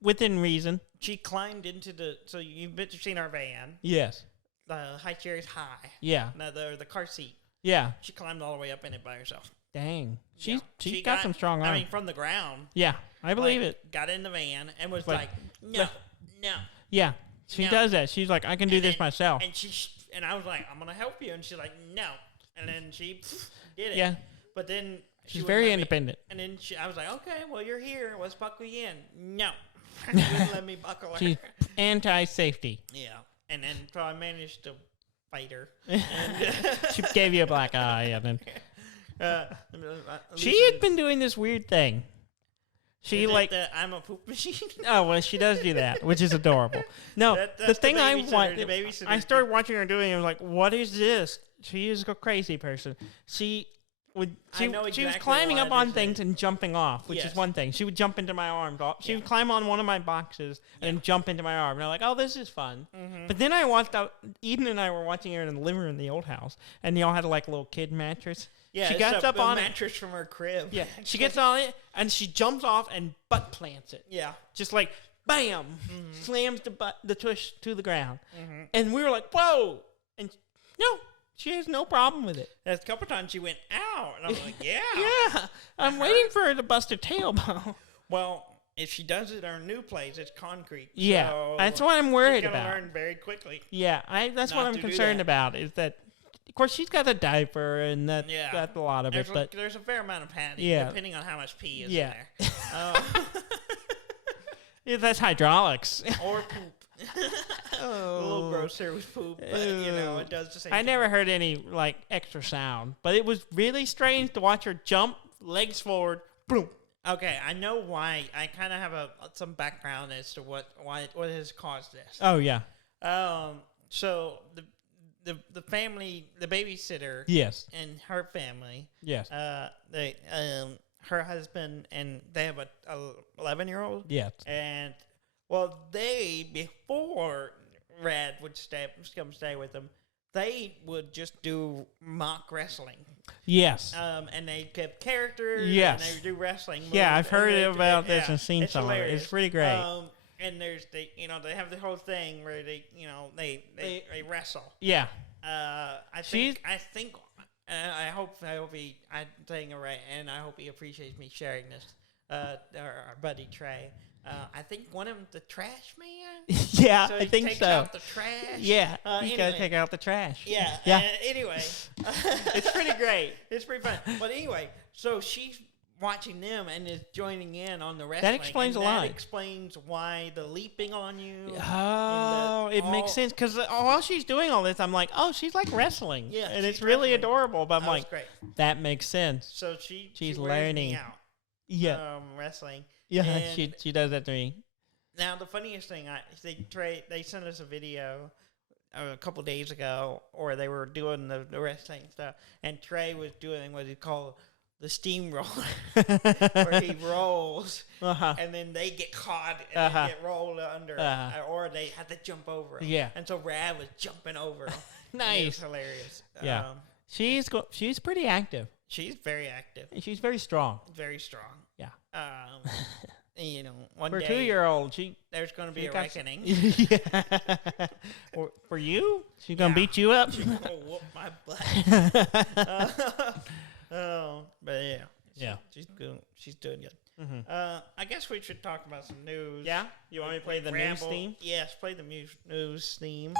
within reason. She climbed into so you've seen our van. Yes. The high chair is high. Yeah. No, the car seat. Yeah. She climbed all the way up in it by herself. Dang. She's got some strong arms. I mean, from the ground. Yeah, I believe it. Got in the van and was like no. Yeah, she does that. She's like, I can do this myself. And I was like, I'm gonna help you, and she's like, no. And then she did it. Yeah. But then she's very independent. And then I was like, okay, well, you're here. Let's buckle you in. No. She wouldn't let me buckle her. She's anti-safety. Yeah. And then so I managed to fight her. She gave you a black eye, and then she had been doing this weird thing. She I'm a poop machine. Oh well, she does do that, which is adorable. No, the thing I started watching her doing. I was like, "What is this?" She is a crazy person. She was climbing up on things and jumping off, which is one thing. She would jump into my arms. She would climb on one of my boxes and jump into my arm. And I'm like, oh, this is fun. Mm-hmm. But then I watched Eden and I were watching her in the living room in the old house, and they all had like a little kid mattress. Yeah, she gets up on mattress from her crib. Yeah, she gets on it and she jumps off and butt plants it. Yeah, just like bam, slams the tush to the ground, and we were like, whoa! And no. She has no problem with it. A couple times she went, ow. And I was like, yeah. Yeah. I'm waiting for her to bust her tailbone. Well, if she does it at our new place, it's concrete. Yeah. So that's what I'm worried about. She's going to learn very quickly. Yeah. That's what I'm concerned about is that, of course, she's got a diaper and that's a lot of it. But there's a fair amount of padding, depending on how much pee is in there. Yeah, that's hydraulics. Or poop. A little grosser with poop, but it does the same. I never heard any extra sound, but it was really strange to watch her jump, legs forward, boom. Okay, I know why. I kind of have some background as to what has caused this. Oh yeah. So the family, the babysitter, and her family, they her husband and they have a 11-year-old, and. Well, before Rad would come stay with them, they would just do mock wrestling. Yes. And they kept characters. Yes. And they would do wrestling. Yeah, I've heard about this and seen some of it. It's pretty great. And they have the whole thing where they wrestle. Yeah. I hope I'm saying it right, and I hope he appreciates me sharing this. Our buddy Trey. I think one of them, the trash man. Yeah, so I think so. Takes out the trash. Yeah, you gotta take out the trash. Yeah. Anyway, it's pretty great. It's pretty fun. But anyway, so she's watching them and is joining in on the wrestling. That explains a lot. That explains why the leaping on you. Oh, it makes sense because while she's doing all this, I'm like, oh, she's like wrestling. Yeah, and it's really adorable. But I'm like, great. That makes sense. So she's learning. Me out. Yeah, wrestling. Yeah, she does that to me. Now the funniest thing, they sent us a video a couple days ago, or they were doing the wrestling stuff, and Trey was doing what he called the steamroller, where he rolls, and then they get caught and they get rolled under, or they have to jump over him. Yeah, and so Rad was jumping over him. Nice, it was hilarious. Yeah, she's pretty active. She's very active. And she's very strong. Very strong. Yeah. One for day, a 2-year-old, there's going to be a reckoning. Yeah. For you, she's going to beat you up. She's going to whoop my butt. But yeah. Yeah. She's good. She's doing good. Mm-hmm. I guess we should talk about some news. Yeah? You want me to play the news theme? Yes, play the news theme.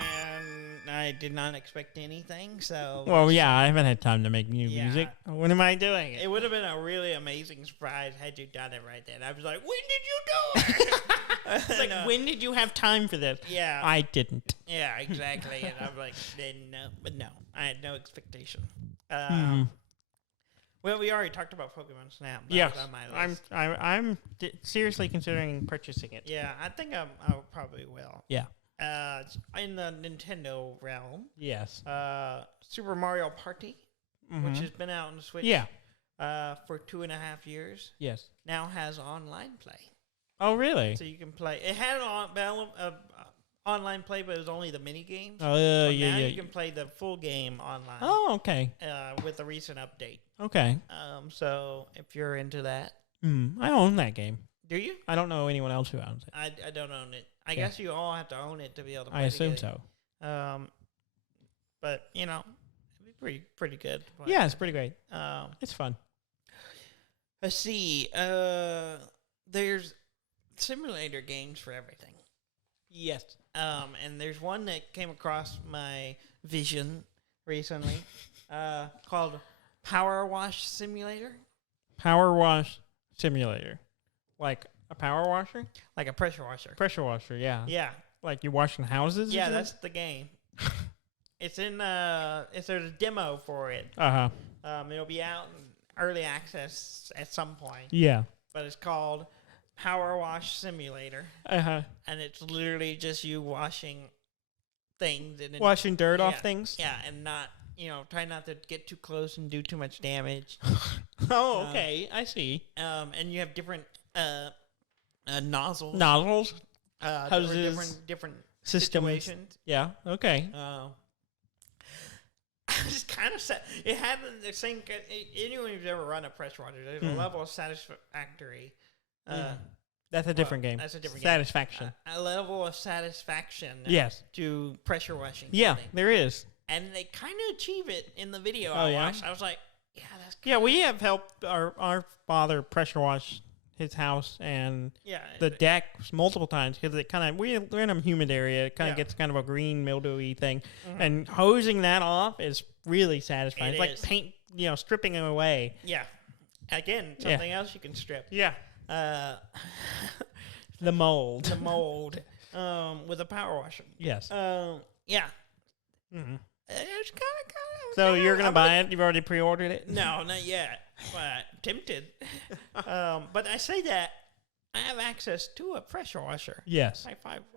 And I did not expect anything, so... Well, yeah, I haven't had time to make new music. When am I doing it? It would have been a really amazing surprise had you done it right then. I was like, when did you do it? It's like, when did you have time for this? Yeah. I didn't. Yeah, exactly. And I'm like, no, but no. I had no expectation. Well, we already talked about Pokemon Snap. Yes, on my list. I'm seriously considering purchasing it. Yeah, I think I probably will. Yeah. In the Nintendo realm. Yes. Super Mario Party, which has been out on the Switch. Yeah. For 2.5 years. Yes. Now has online play. Oh, really? So you can play. It had online play, but it was only the mini games. Oh, yeah. Now you can play the full game online. Oh, okay. With a recent update. Okay. So if you're into that, I own that game. do you? I don't know anyone else who owns it. I don't own it. I guess you all have to own it to be able to play I assume the game. so. But you know, it'd be pretty good. Yeah, it's pretty great. It's fun. Let's see. There's simulator games for everything. Yes. And there's one that came across my vision recently, called Power Wash Simulator. Power wash simulator. Like a power washer? Like a pressure washer. Pressure washer, yeah. Yeah. Like you're washing houses? Yeah, that's the game. It's in, there's a demo for it. Uh-huh. It'll be out in early access at some point. Yeah. But it's called Power Wash Simulator. Uh-huh. And it's literally just you washing things. And washing dirt off things? Yeah, and not, try not to get too close and do too much damage. Oh, okay. I see. And you have different nozzles. Nozzles? Different systems. situations. Yeah, okay. It's kind of sad. It had the same. Anyone who's ever run a pressure washer, there's a level of satisfactory. That's a different game. That's a different Satisfaction. game. A level of satisfaction. Yes. To pressure washing. Yeah, there is. And they kind of achieve it in the video I watched. I was like, yeah, that's. Yeah, we have helped our father pressure wash his house and the deck multiple times because it kind of we're in a humid area. It kind of gets kind of a green mildewy thing, and hosing that off is really satisfying. It's like paint, stripping it away. Yeah. Again, something else you can strip. Yeah. The mold. The mold. With a power washer. Yes. Yeah. Mm-hmm. It's kind of. So you're gonna buy it? You've already pre-ordered it? No, not yet. But tempted. But I say that I have access to a pressure washer. Yes.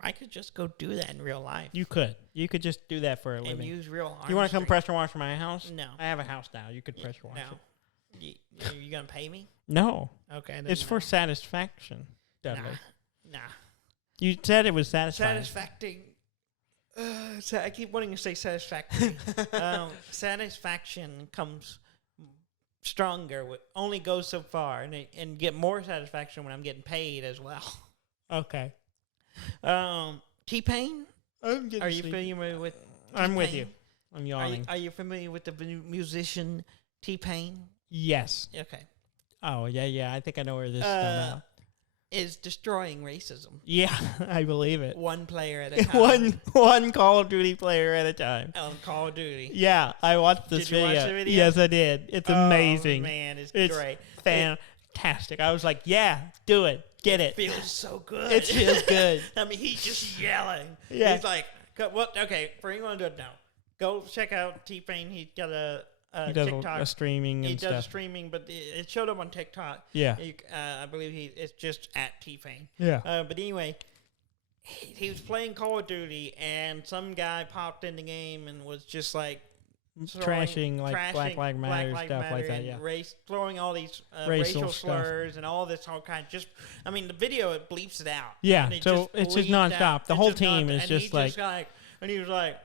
I could just go do that in real life. You could. You could just do that for a living. And use real. You want to come pressure wash my house? No. I have a house now. You could pressure wash it. You gonna pay me? No. Okay. It's for satisfaction, Dudley. Nah. You said it was satisfying. Satisfacting. I keep wanting to say satisfactory. Satisfaction comes stronger. Only goes so far, and get more satisfaction when I'm getting paid as well. Okay. T-Pain. Are you familiar with? I'm with you. I'm yawning. Are you familiar with the musician T-Pain? Yes. Okay. Oh yeah. I think I know where this is going now. Is destroying racism. Yeah, I believe it. One player at a time. one Call of Duty player at a time. On Call of Duty. Yeah, I watched this video. Did you watch the video? Yes, I did. It's amazing. Man, it's great. Fantastic. I was like, yeah, do it. Get it. Feels so good. It feels good. I mean, he's just yelling. Yeah. He's like, what? Okay, for anyone who doesn't know, go check out T-Pain. He's got a TikTok. A streaming and stuff. He does streaming, but it showed up on TikTok. Yeah. I believe it's just at T-Pain. Yeah. But anyway, he was playing Call of Duty, and some guy popped in the game and was just like trashing Black Lives Matter stuff like that. Yeah. Throwing all these racial slurs and all this whole kind. The video it bleeps it out. Yeah. So it's just nonstop. The whole team is just like. And he was like.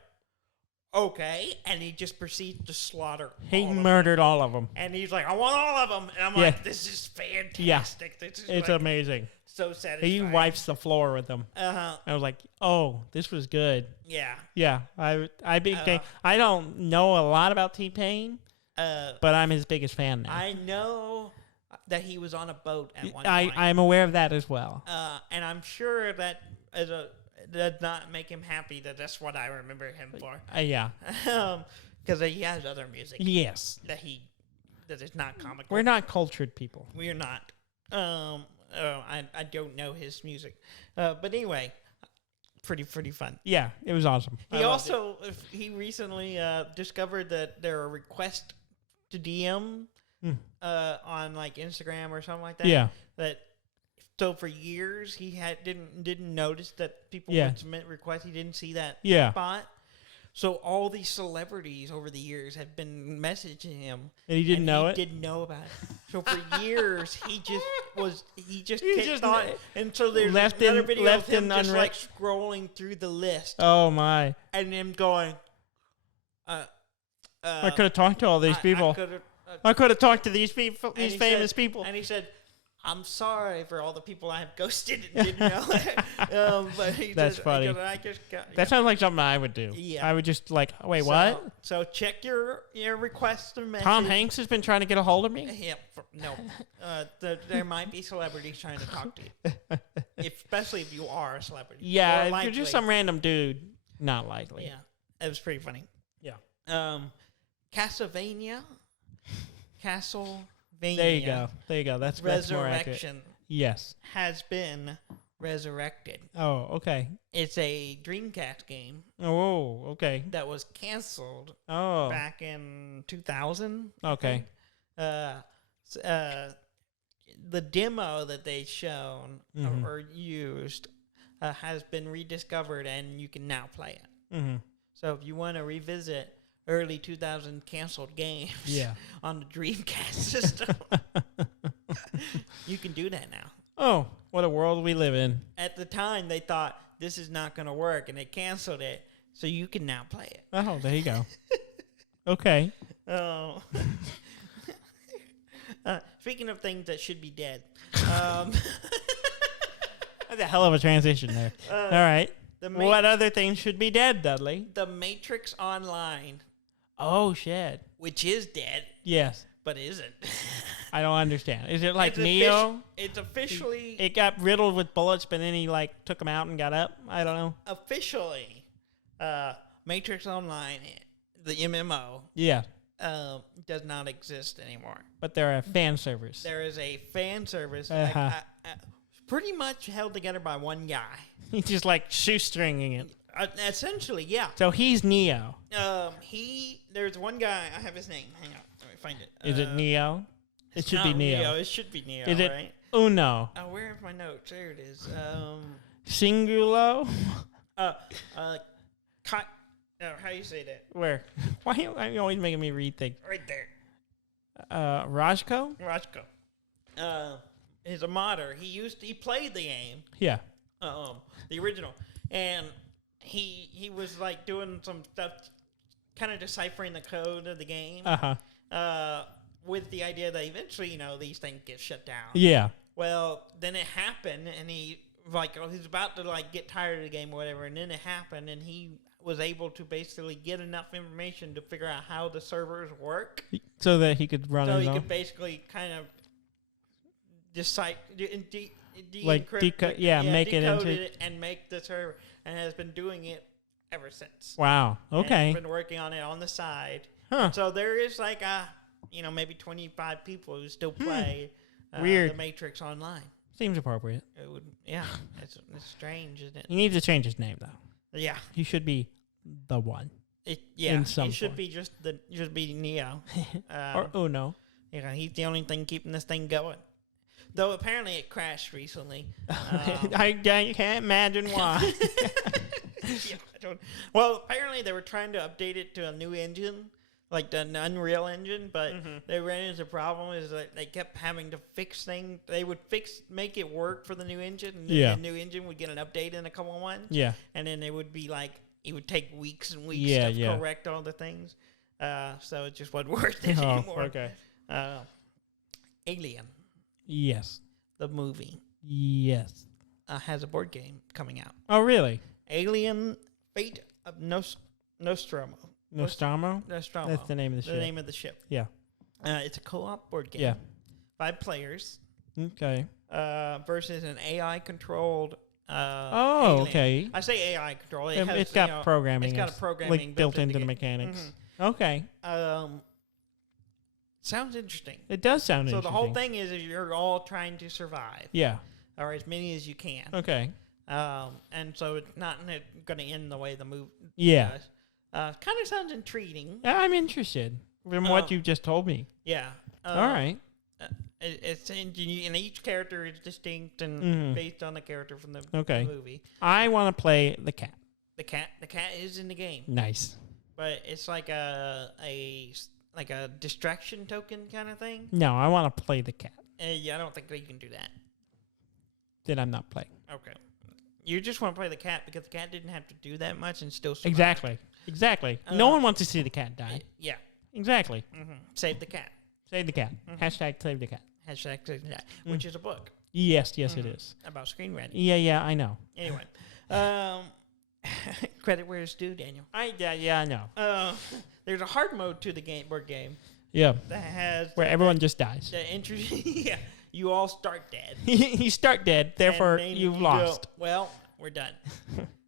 Okay, and he just proceeds to slaughter. He murdered all of them, and he's like, "I want all of them," and I'm like, "This is fantastic! Yeah. It's amazing, so satisfying." He wipes the floor with them. I was like, "Oh, this was good." Yeah. I don't know a lot about T-Pain, but I'm his biggest fan now. I know that he was on a boat at one point. I'm aware of that as well. And I'm sure that does not make him happy that that's what I remember him for. Yeah. Because he has other music. Yes. That is not comical. We're not cultured people. We're not. I don't know his music. But anyway, pretty fun. Yeah, it was awesome. He recently discovered that there are requests to DM on like Instagram or something like that. Yeah. So for years he didn't notice that people would submit requests. He didn't see that spot. So all these celebrities over the years have been messaging him, and he didn't know it. Didn't know about it. So for years he just thought, and so there's another video of him just like scrolling through the list. Oh my! And him going, I could have talked to all these people. I could have talked to these people, these famous people. And he said, I'm sorry for all the people I have ghosted and didn't know. But that's funny. That sounds like something I would do. Yeah. I would just like, wait, what? So check your requests and messages. Tom Hanks has been trying to get a hold of me? Yeah. No. There might be celebrities trying to talk to you. Especially if you are a celebrity. Yeah, if you're just some random dude, not likely. Yeah. It was pretty funny. Yeah. Castlevania. There you go. That's more accurate. Resurrection. Yes. Has been resurrected. Oh, okay. It's a Dreamcast game. Oh, okay. That was canceled. Oh. Back in 2000. Okay. The demo that they shown or used has been rediscovered, and you can now play it. Mm-hmm. So if you want to revisit early 2000 canceled games on the Dreamcast system, you can do that now. Oh, what a world we live in. At the time, they thought this is not going to work, and they canceled it, so you can now play it. Oh, there you go. Okay. Oh. Speaking of things that should be dead. That's a hell of a transition there. All right. What other things should be dead, Dudley? The Matrix Online. Oh, shit. Which is dead. Yes. But isn't. I don't understand. Is it like Neo? It's officially... It got riddled with bullets, but then he like took them out and got up? I don't know. Officially, Matrix Online, the MMO... Yeah. Does not exist anymore. But there are fan servers. There is a fan service pretty much held together by one guy. He's just like shoestringing it. Essentially, yeah. So he's Neo. There's one guy. I have his name. Hang on, let me find it. Is it Neo? It should be Neo. It should be Neo. Is it right? Uno? Oh, where are my notes? There it is. Singulo. How you say that? Where? Why are you always making me read things? Right there. Rajko. He's a modder. He played the game. Yeah. The original, and he was like doing some stuff, kind of deciphering the code of the game. With the idea that eventually, these things get shut down. Yeah. Well, then it happened, and he's about to like get tired of the game or whatever, and then it happened, and he was able to basically get enough information to figure out how the servers work, so that he could run. So he could basically kind of decipher, make it into and make the server, and has been doing it ever since. Wow. Okay. And been working on it on the side. Huh. So there is like maybe 25 people who still play Weird. The Matrix Online. Seems appropriate. It would, yeah. It's strange, isn't it? He needs to change his name though. Yeah. He should be the one. He should be just be Neo. Or Uno. Yeah, he's the only thing keeping this thing going. Though apparently it crashed recently. I can't imagine why. Well, apparently they were trying to update it to a new engine, like the Unreal Engine, but they ran into a problem is that they kept having to fix things. They would make it work for the new engine, and then the new engine would get an update in a couple of months. Yeah. And then they would be like, it would take weeks and weeks to correct all the things. So it just wasn't worth it anymore. Okay. Alien. Yes. The movie. Yes. Has a board game coming out. Oh, really? Alien Fate of Nostromo. Nostromo? Nostromo. That's the name of the ship. The name of the ship. Yeah. It's a co-op board game. Yeah. 5 players. Okay. Versus an AI controlled. Alien. Okay. I say AI controlled. It's got programming. It's got a programming built into the mechanics. Mm-hmm. Okay. Sounds interesting. It does sound interesting. So the whole thing is you're all trying to survive. Yeah. Or as many as you can. Okay. And so it's not going to end the way the movie does. Kind of sounds intriguing. I'm interested from what you've just told me. Yeah. All right. And each character is distinct and based on the character from the movie. I want to play the cat. The cat is in the game. Nice. But it's like a distraction token kind of thing. No, I want to play the cat. Yeah, I don't think you can do that. Then I'm not playing. Okay. You just want to play the cat because the cat didn't have to do that much and still survive. Exactly. No one wants to see the cat die. Yeah. Exactly. Mm-hmm. Save the cat. Save the cat. Mm-hmm. #save the cat. #save the cat, which is a book. Yes, it is. About screenwriting. Yeah, I know. Anyway. Credit where it's due, Daniel. I know. There's a hard mode to the board game. Yeah. That has... Where everyone just dies. Yeah. You all start dead. You start dead, therefore you've lost. Well, we're done.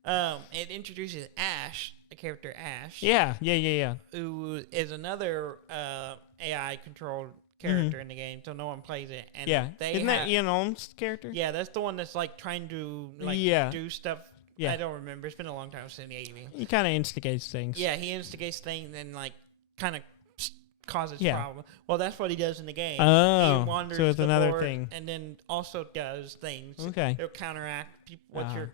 It introduces Ash, the character Ash. Yeah. Who is another AI-controlled character in the game, so no one plays it. And isn't that Ian Holmes' character? Yeah, that's the one that's like trying to do stuff. Yeah. I don't remember. It's been a long time since the game. He kind of instigates things. Yeah, he instigates things and kind of causes problems. Well, that's what he does in the game. Oh, he wanders so it's another board thing. And then also does things. Okay. He'll counteract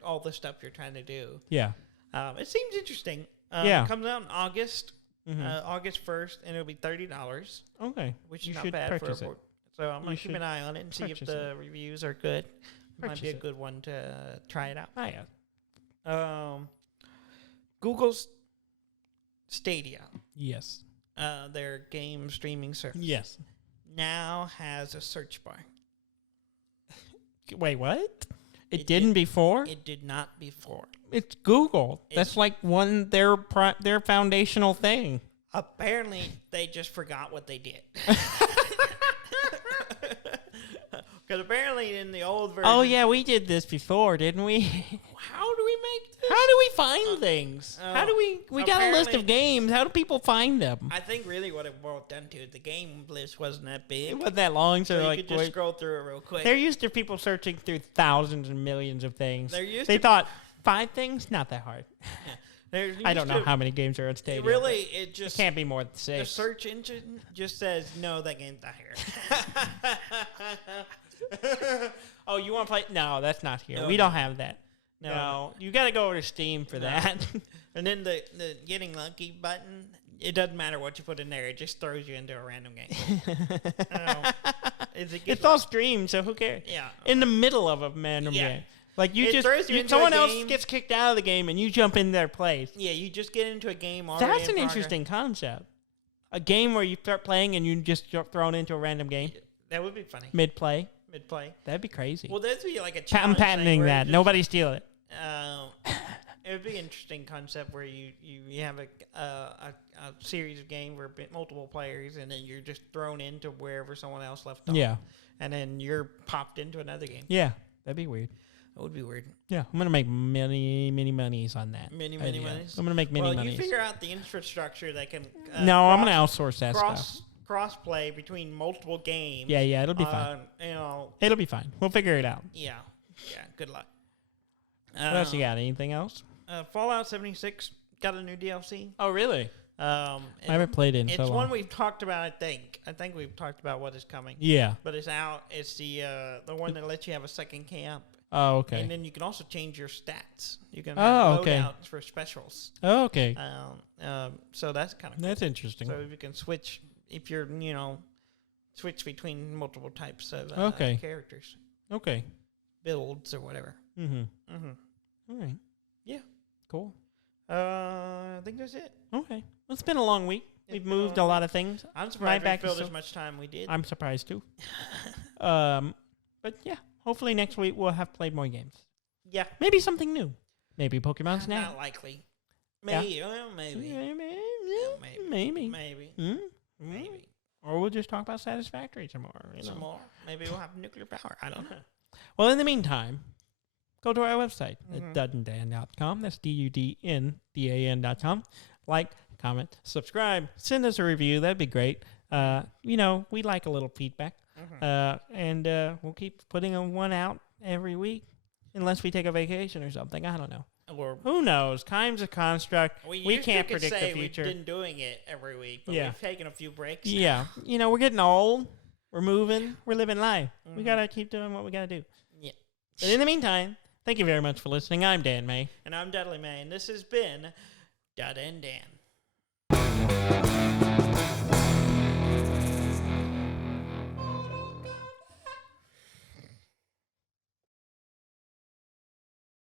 all the stuff you're trying to do. Yeah. It seems interesting. It comes out in August, August 1st, and it'll be $30. Okay. Which is not bad for a board. So I'm going to keep an eye on it and see if the reviews are good. It might be a good one to try it out. Oh, yeah. Google's Stadia. Yes. Their game streaming service. Yes. Now has a search bar. Wait, what? It didn't before? It did not before. It's Google. That's like their foundational thing. Apparently, they just forgot what they did. Because apparently in the old version... Oh, yeah, we did this before, didn't we? How do we make this? How do we find things? How do we got a list of games. How do people find them? I think really what it boiled down to, the game list wasn't that big. It wasn't that long, so you could just scroll through it real quick. They're used to people searching through thousands and millions of things. They thought, 5 things? Not that hard. Yeah. I don't know how many games are on Stadia. It just... It can't be more than 6. The search engine just says, no, that game's not here. Oh, you want to play? No, that's not here. We don't have that. No. You got to go over to Steam for that. And then the getting lucky button, it doesn't matter what you put in there. It just throws you into a random game. It's all streamed, so who cares? Yeah. In the middle of a random game. Like someone else gets kicked out of the game and you jump in their place. Yeah, you just get into a game already. That's an interesting concept. A game where you start playing and you just get thrown into a random game. That would be funny. Mid-play. That'd be crazy. Well, that'd be like a challenge. I'm patenting that. Nobody steal it. It would be an interesting concept where you have a series of games where multiple players, and then you're just thrown into wherever someone else left off. Yeah. And then you're popped into another game. Yeah, that'd be weird. That would be weird. Yeah, I'm gonna make many monies on that. Many monies. I'm gonna make many monies. Well, you figure out the infrastructure that can. No, I'm gonna outsource that stuff. Cross-play between multiple games. Yeah, it'll be fine. It'll be fine. We'll figure it out. Yeah. Good luck. What else you got? Anything else? Fallout 76 got a new DLC. Oh, really? I haven't played it in so long. It's one we've talked about, I think. I think we've talked about what is coming. Yeah. But it's out. It's the one that lets you have a second camp. Oh, okay. And then you can also change your stats. You can have loadouts for specials. Oh, okay. So that's kind of cool. That's interesting. So you can switch if you're, switch between multiple types of characters. Okay. Builds or whatever. Mm-hmm. All right. Yeah. Cool. I think that's it. Okay. Well, it's been a long week. We've moved a lot of things. I'm surprised we filled as much time we did. I'm surprised too. But yeah, hopefully next week we'll have played more games. Yeah. Maybe something new. Maybe Pokemon Snap. Not likely. Maybe. Yeah. Well, maybe. Maybe. Maybe. Hmm? Maybe. Or we'll just talk about Satisfactory some more. Some more. Maybe we'll have nuclear power. I don't know. Well, in the meantime, go to our website at dudndan.com. That's DUDNDAN.com. Like, comment, subscribe, send us a review. That'd be great. We like a little feedback. And we'll keep putting one out every week unless we take a vacation or something. I don't know. Or who knows? Time's a construct. We can't predict the future. We've been doing it every week, but we've taken a few breaks. Yeah. We're getting old. We're moving. We're living life. We got to keep doing what we got to do. Yeah. But in the meantime, thank you very much for listening. I'm Dan May. And I'm Dudley May. And this has been Dud and Dan.